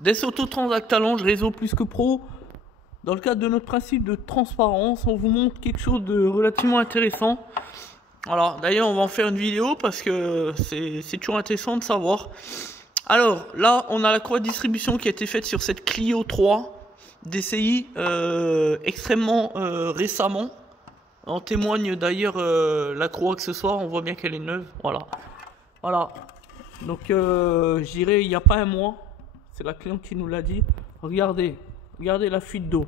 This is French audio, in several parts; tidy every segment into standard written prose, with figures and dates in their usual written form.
Des Autotransactalange réseau plus que pro. Dans le cadre de notre principe de transparence, on vous montre quelque chose de relativement intéressant. Alors, d'ailleurs, on va en faire une vidéo parce que c'est toujours intéressant de savoir. Alors, là, on a la croix de distribution qui a été faite sur cette Clio 3 DCI extrêmement récemment. En témoigne d'ailleurs la croix accessoire, on voit bien qu'elle est neuve. Voilà. Donc, je dirais, il n'y a pas un mois, c'est la cliente qui nous l'a dit. Regardez la fuite d'eau.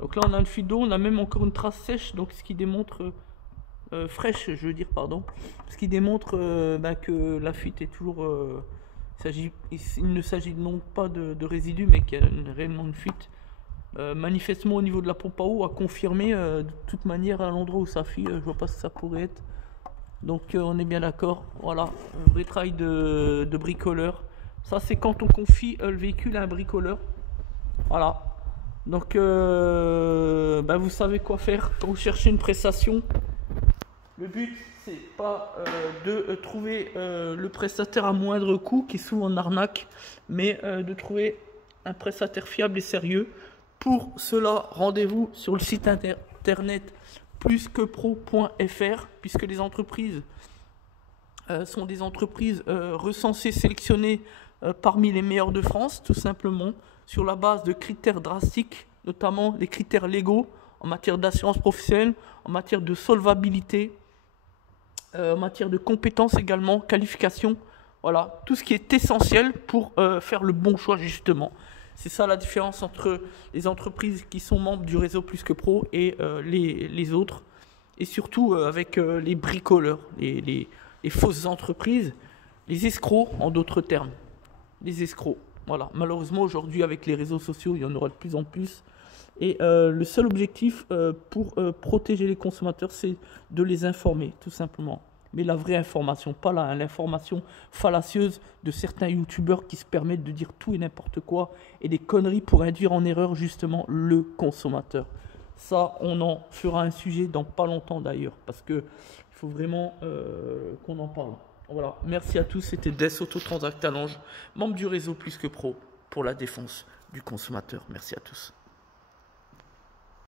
Donc là, on a une fuite d'eau, on a même encore une trace sèche, donc ce qui démontre fraîche, je veux dire, pardon, ce qui démontre que la fuite est toujours. Il ne s'agit donc pas de résidus, mais qu'il y a réellement une fuite. Manifestement, au niveau de la pompe à eau, à confirmer de toute manière à l'endroit où ça fuit, je vois pas ce que ça pourrait être. Donc, on est bien d'accord. Voilà, un vrai travail de bricoleur. Ça, c'est quand on confie le véhicule à un bricoleur. Voilà. Donc, vous savez quoi faire quand vous cherchez une prestation. Le but, c'est pas de trouver le prestataire à moindre coût, qui est souvent en arnaque, mais de trouver un prestataire fiable et sérieux. Pour cela, rendez-vous sur le site internet plusquepro.fr, puisque les entreprises sont des entreprises recensées, sélectionnées parmi les meilleures de France, tout simplement, sur la base de critères drastiques, notamment les critères légaux en matière d'assurance professionnelle, en matière de solvabilité, en matière de compétences également, qualification, voilà, tout ce qui est essentiel pour faire le bon choix justement. C'est ça la différence entre les entreprises qui sont membres du réseau Plus que Pro et les autres, et surtout avec les bricoleurs, les fausses entreprises, les escrocs en d'autres termes, les escrocs. Voilà, malheureusement aujourd'hui avec les réseaux sociaux, il y en aura de plus en plus. Et le seul objectif pour protéger les consommateurs, c'est de les informer, tout simplement. Mais la vraie information, pas l'information fallacieuse de certains youtubeurs qui se permettent de dire tout et n'importe quoi et des conneries pour induire en erreur justement le consommateur. Ça, on en fera un sujet dans pas longtemps d'ailleurs, parce que il faut vraiment qu'on en parle. Voilà, merci à tous, c'était Des Autotransactalange, membre du réseau Plus que Pro pour la défense du consommateur. Merci à tous.